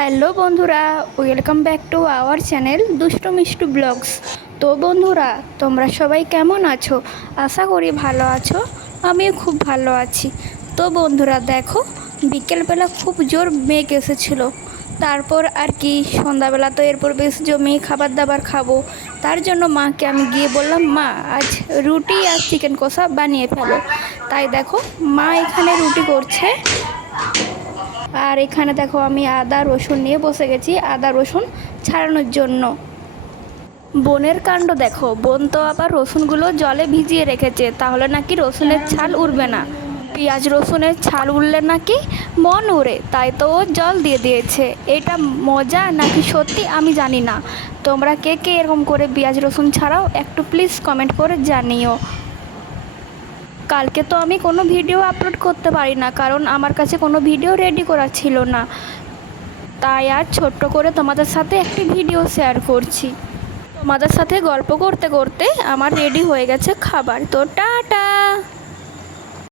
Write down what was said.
Hello বন্ধুরা, welcome back to our channel দুষ্টু Mishtu blogs. তো বন্ধুরা, তোমরা সবাই কেমন আছো? আশা করি ভালো আছো। আমিও খুব ভালো আছি। তো বন্ধুরা দেখো, বিকেলবেলা খুব জোর মেঘ এসেছিলো। তারপর আর কি সন্ধ্যাবেলা তো এরপর বেশ জমিয়ে খাবার দাবার খাবো। তার জন্য মাকে আমি গিয়ে বললাম, মা আজ রুটি আর চিকেন কষা বানিয়ে ফেলো। তাই দেখো, মা এখানে রুটি করছে। আর এখানে দেখো আমি আদা রসুন নিয়ে বসে গেছি আদা রসুন ছাড়ানোর জন্য। বোনের কাণ্ড দেখো, বোন তো আবার রসুনগুলো জলে ভিজিয়ে রেখেছে, তাহলে নাকি রসুনের ছাল উড়বে না। পেঁয়াজ রসুনের ছাল উড়লে নাকি মন উড়ে, তাই তো ও জল দিয়ে দিয়েছে। এটা মজা নাকি সত্যি আমি জানি না। তোমরা কে কে এরকম করে পেঁয়াজ রসুন ছাড়াও একটু প্লিজ কমেন্ট করে জানিও। কালকে তো আমি কোনো ভিডিও আপলোড করতে পারি না, কারণ আমার কাছে কোনো ভিডিও রেডি করা ছিল না। তাই আর ছোট্ট করে তোমাদের সাথে একটি ভিডিও শেয়ার করছি। তোমাদের সাথে গল্প করতে করতে আমার রেডি হয়ে গেছে খাবার। তো টাটা।